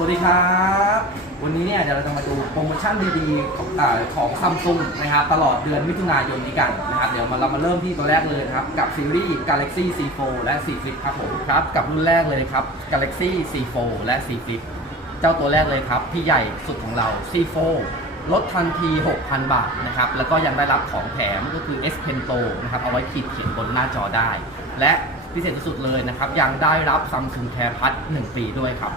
สวัสดีครับ วันนี้เนี่ยเดี๋ยวเราจะมาดูโปรโมชั่นดีๆของของซัมซุงนะครับตลอดเดือนมิถุนายนนี้กันนะครับเดี๋ยวมาเรามาเริ่มที่ตัวแรกเลยนะครับ กับซีรีส์ Galaxy C Fold และ C Flip ครับผมครับ กับรุ่นแรกเลยครับ Galaxy C Fold และ C Flip เจ้าตัวแรกเลยครับ ที่ใหญ่สุดของเรา C Fold ลดทันที 6,000 บาทนะครับ แล้วก็ยังได้รับของแถมก็คือ S Pen Pro นะครับ เอาไว้ขีดเขียนบนหน้าจอได้ และพิเศษสุดเลยนะครับ ยังได้รับ Samsung Care Plus 1 ปีด้วยครับ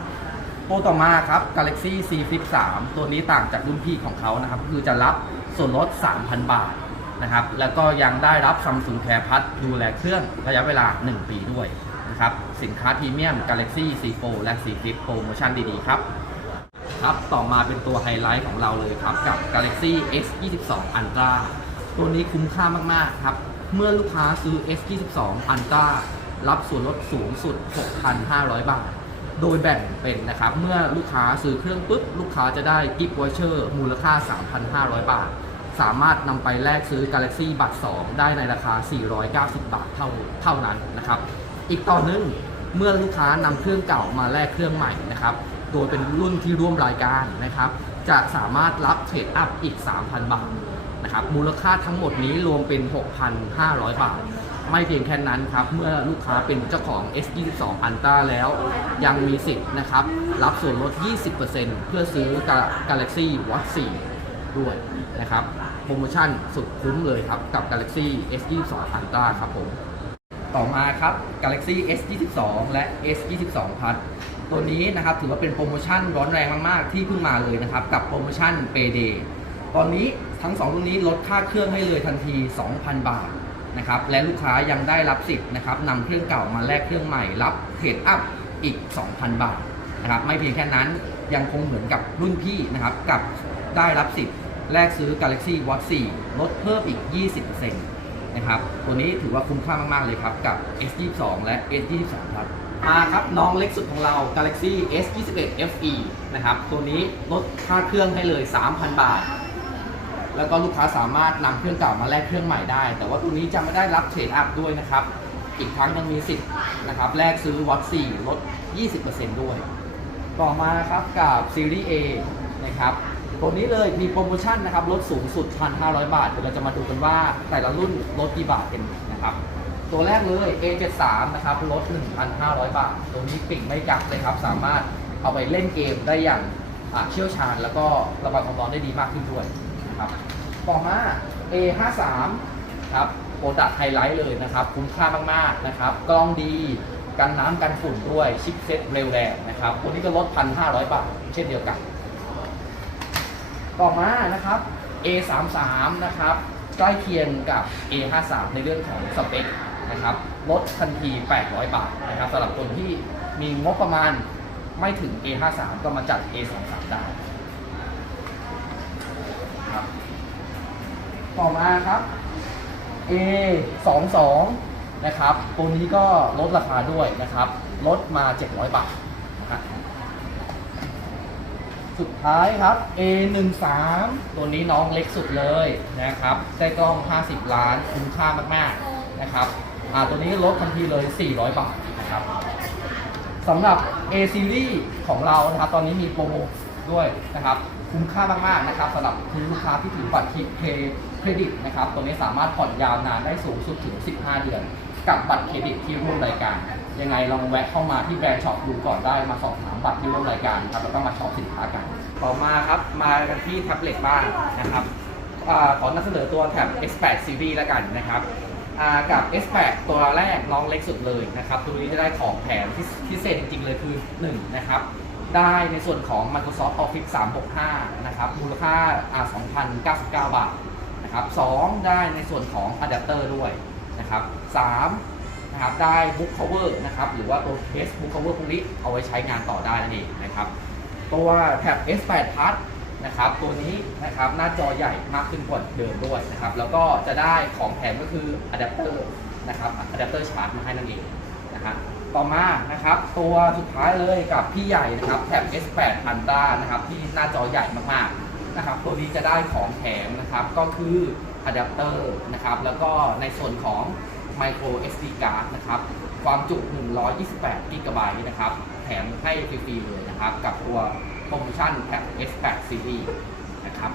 ตัวต่อมาครับ Galaxy C Flip 3 ตัวนี้ต่างจากรุ่นพี่ของเขานะครับ คือจะรับส่วนลด 3,000 บาทนะครับ แล้วก็ยังได้รับ Samsung Care Plus ดูแลเครื่องระยะเวลา 1 ปีด้วยนะครับ สินค้าพรีเมียม Galaxy C Fold และ C Flip โปรโมชั่นดีๆ ครับครับ ต่อมาเป็นตัวไฮไลท์ของเราเลยครับ กับ Galaxy S 22 Ultra ตัวนี้คุ้มค่ามากๆครับ เมื่อลูกค้าซื้อ S 22 Ultra รับส่วนลดสูงสุด 6,500 บาท โดยแบ่งเป็นนะครับเมื่อลูกค้าซื้อเครื่องปุ๊บลูกค้าจะได้กิฟต์วอเชอร์มูลค่า 3,500 บาท สามารถนำไปแลกซื้อ Galaxy บัตร2ได้ในราคา 490 บาทเท่าเท่านั้นนะครับ อีกต่อหนึงเมื่อลูกค้านำเครื่องเก่ามาแลกเครื่องใหม่นะครับโดยเป็นรุ่นที่ร่วมรายการนะครับ จะสามารถรับเทรดอัพอีก 3,000 บาทนะครับมูลค่าทั้งหมดนี้รวมเป็น 6,500 บาท ไม่เพียงแค่นั้นครับ เมื่อลูกค้าเป็นเจ้าของ S22 Ultra แล้ว ยังมีสิทธิ์นะครับ รับส่วนลด 20%เพื่อซื้อ Galaxy Watch 4 ด้วยนะครับ โปรโมชั่นสุดคุ้มเลยครับ กับ Galaxy S22 Ultra ครับผม ต่อมาครับ Galaxy S22 และ S22 Plus ตัวนี้นะครับถือว่าเป็นโปรโมชั่นร้อนแรงมากๆ ที่เพิ่งมาเลยนะครับ กับโปรโมชั่น Payday ตอนนี้ทั้ง 2 รุ่นนี้ลดค่าเครื่องให้เลยทันที 2,000 บาท นะครับและลูกค้ายังได้รับสิทธิ์นะครับนำเครื่องเก่ามาแลกเครื่องใหม่รับเทรดอัพอีก 2,000 บาทนะครับไม่เพียงแค่นั้นยังคงเหมือนกับรุ่นพี่นะครับกับได้รับสิทธิ์แลกซื้อ Galaxy Watch 4 ลดเพิ่มอีก 20%นะครับตัวนี้ถือว่าคุ้มค่ามาก ๆ เลยครับ กับ S22 และ S22 ครับมาครับน้องเล็กสุดของเรา Galaxy S21 FE นะครับตัวนี้ลดค่าเครื่องให้เลย 3,000 บาท แล้วก็ลูกค้าสามารถนำเครื่องเก่ามาแลกเครื่องใหม่ได้ แต่ว่าตัวนี้จะไม่ได้รับเทรดอัพด้วยนะครับ อีกทั้งยังมีสิทธิ์นะครับแลกซื้อวัต4ลด 20%ด้วย ต่อมาครับกับซีรีส์ A นะครับตัวนี้เลยมีโปรโมชั่นนะครับลดสูงสุด 1,500 บาท เดี๋ยวเราจะมาดูกันว่าแต่ละรุ่นลดกี่บาทกันนะครับ ตัวแรกเลย A73 นะครับลด 1,500 บาท ตัวนี้ปิ่งไม่กักเลยครับ สามารถเอาไปเล่นเกมได้อย่างเชี่ยวชาญ แล้วก็ระบายความร้อนได้ดีมากขึ้นด้วย ครับต่อมา A53 ครับโปรดักไฮไลท์เลยนะครับ คุ้มค่ามากๆนะครับ กล้องดี กันน้ำกันฝุ่นด้วย ชิปเซ็ตเร็วแรงนะครับตัวนี้ก็ลด 1,500 บาท เช่นเดียวกัน ต่อมานะครับ A33 นะครับ ใกล้เคียงกับ A53 ในเรื่องของสเปคนะครับ ลดทันที 800 บาทนะครับสำหรับคนที่มีงบประมาณไม่ถึง A53 ก็มาจัด A33 ได้ ต่อมาครับ A22 นะครับ ตัวนี้ก็ลดราคาด้วยนะครับ ลดมา 700 บาทนะครับสุดท้ายครับ A13 ตัวนี้น้องเล็กสุดเลยนะครับ ได้กล้อง 50 ล้านคุ้มค่ามากๆนะครับอ่าตัวนี้ลดทันทีเลย 400 บาทนะครับสำหรับ A series ของเรานะครับ ตอนนี้มีโปรโมด้วยนะครับ คุ้มค่ามากๆนะครับสำหรับคุณลูกค้าที่ถือบัตรเครดิตนะครับตัวนี้สามารถผ่อนยาวนานได้สูงสุดถึง 15 เดือน กับบัตรเครดิตที่ร่วมรายการ ยังไงลองแวะเข้ามาที่แบรนด์ช็อปดูก่อนได้มาสอบถามบัตรที่ร่วมรายการครับแล้วก็มาช็อปสินค้ากัน ต่อมาครับมากันที่แท็บเล็ตบ้างนะครับอขอนำเสนอตัวแท็บ S8 Series แล้วกันนะครับกับ S8 ตัวแรกน้องเล็กสุดเลยนะครับตัวนี้จะได้ของแถมพิเศษจริงๆเลยคือ 1 นะครับ ได้ในส่วนของ Microsoft Office 365 นะครับ มูลค่า 2,099 บาท นะครับ 2 ได้ในส่วนของอะแดปเตอร์ด้วยนะครับ3นะครับ ได้ Book Cover นะครับ หรือว่าตัว Case Book Cover พวกนี้เอาไว้ใช้งานต่อได้นั่นเองนะครับ ตัวแท็บ S8 Plus นะครับ ตัวนี้นะครับ หน้าจอใหญ่มากขึ้นกว่าเดิมด้วยนะครับ แล้วก็จะได้ของแถมก็คืออะแดปเตอร์นะครับ อะแดปเตอร์ชาร์จมาให้นั่นเองนะครับ ต่อมานะครับ ตัวสุดท้ายเลยกับพี่ใหญ่นะครับแท็บ S8 Ultra นะครับที่หน้าจอใหญ่มากๆนะครับ ตัวนี้จะได้ของแถมนะครับก็คืออะแดปเตอร์นะครับแล้วก็ในส่วนของ micro SD card นะครับความจุ 128 g b นะครับแถมให้ฟรีๆเลยนะครับ กับตัวโปรโมชั่นแท็บ S8 Series นะครับ